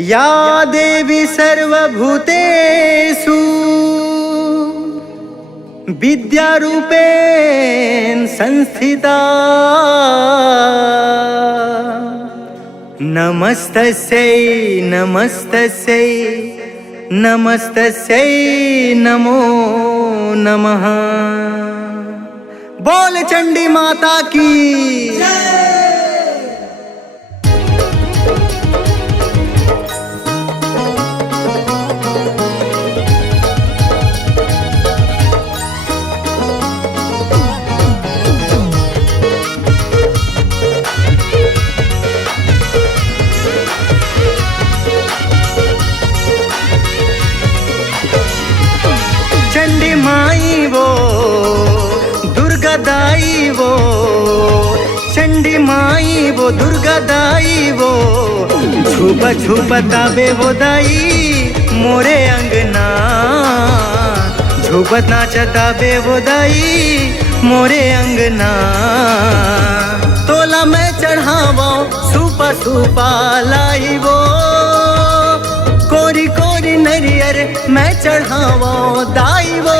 या देवी सर्वभूतेषु विद्यारूपेण संस्थिता नमस्तस्यै नमस्तस्यै नमस्तस्यै नमो नमः। बोल चंडी माता की चंडी माई वो दुर्गा दाई वो चंडी माई वो दुर्गा दाई वो छुपा छुपा ताबे वो दाई मोरे अंगना झुपत नाचता बे वो दाई मोरे अंगना। तोला मैं चढ़ावो सुपा सुपा लाई वो कोरी कोरी नरियर मैं चढ़ावो दाई वो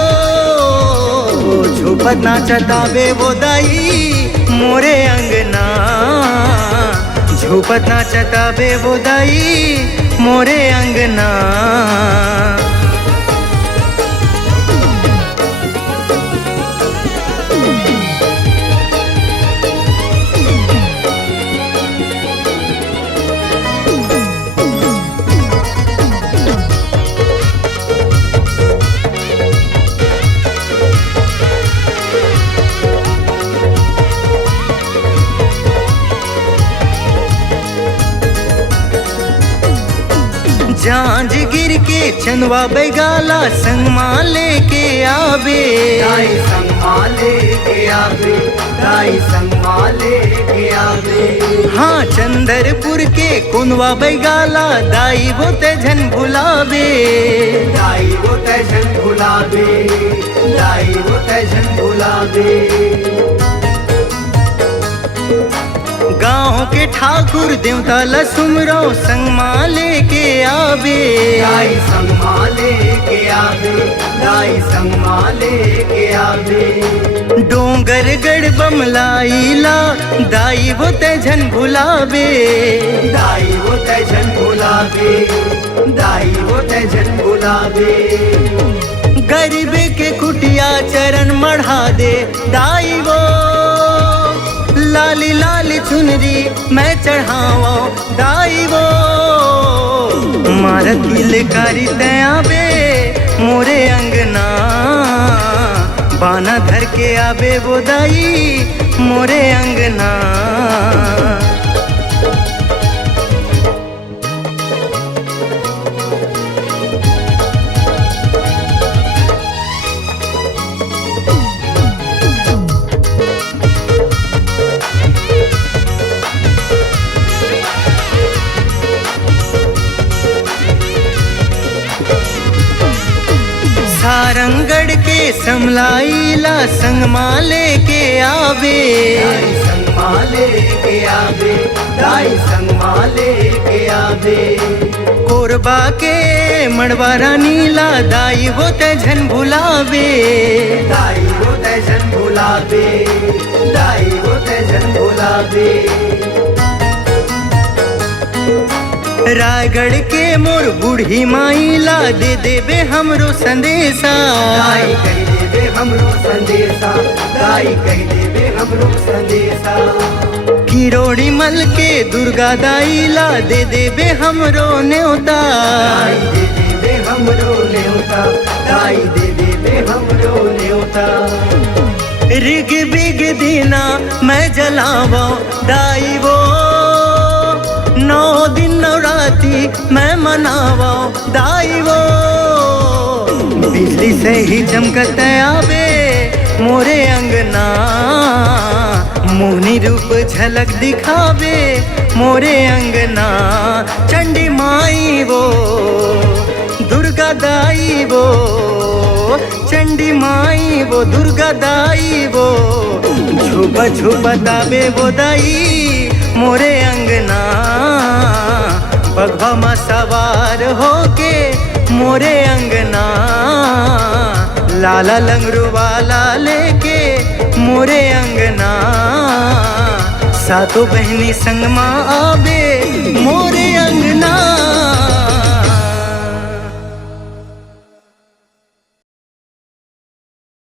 झुपत नाचता बे वो दाई मोरे अंगना झुपत नाचता बे वो दाई मोरे अंगना। जांजगीर के चंदवा बैगाला संगमा लेके आवे दाई संगमा लेके आवे दाई संगमा लेके आवे। हाँ चंदरपुर के कुंदवा बैगाला दाई वो तेजन भुलावे दाई वो तेजन भुलावे दाई वो तेजन भुलावे। गाँव के ठाकुर देवता लसुमरो संगमा लेके आवे दाई संगमा लेके आवे दाई संगमा लेके आवे। डोंगरगढ़ बमलाईला दाई वो तेजन भुलावे दाई वो तेजन भुलावे दाई वो तेजन भुलावे। गरीब के कुटिया चरण मढ़ा दे दाई वो लाली लाली चुनरी मैं चढ़ावा दाई वो मारा तिलकारी आबे मोरे अंगना बाना धर के आबे वो दाई मोरे अंगना। सारंगढ़ के समलाईला संगमा लेके आवे दाई संगमा लेके आवे दाई संगमा लेके आवे। कोरबा के मड़वारा नीला दाई वो तेजन भुलावे दाई वो तेजन भुलावे दाई वो तेजन भुलावे। रायगढ़ के मोर बूढ़ी माईला दे देबे हमरो संदेशा दाई कह देबे हमरो संदेशा दाई कह देबे हमरो संदेशा। किरोड़ी मल के दुर्गा दाईला दे देबे हमरो न्योता दाई दे देबे हमरो न्योता दाई दे देबे हमरो न्योता। रिग बिग दीना मैं जलावा दाई वो 9 दिन नवरात्रि मैं मनावा दाई वो बिजली से ही चमकत आवे मोरे अंगना मोहनी रूप झलक दिखावे मोरे अंगना। चंडी माई वो दुर्गा दाई वो चंडी माई वो दुर्गा दाई वो झुपा झुपा दाबे वो दाई मोरे अंगना पगवा में सवार होके मोरे अंगना, लाला लंगरू वाला लेके मोरे अंगना, सातों बहनी संग माँ आबे मोरे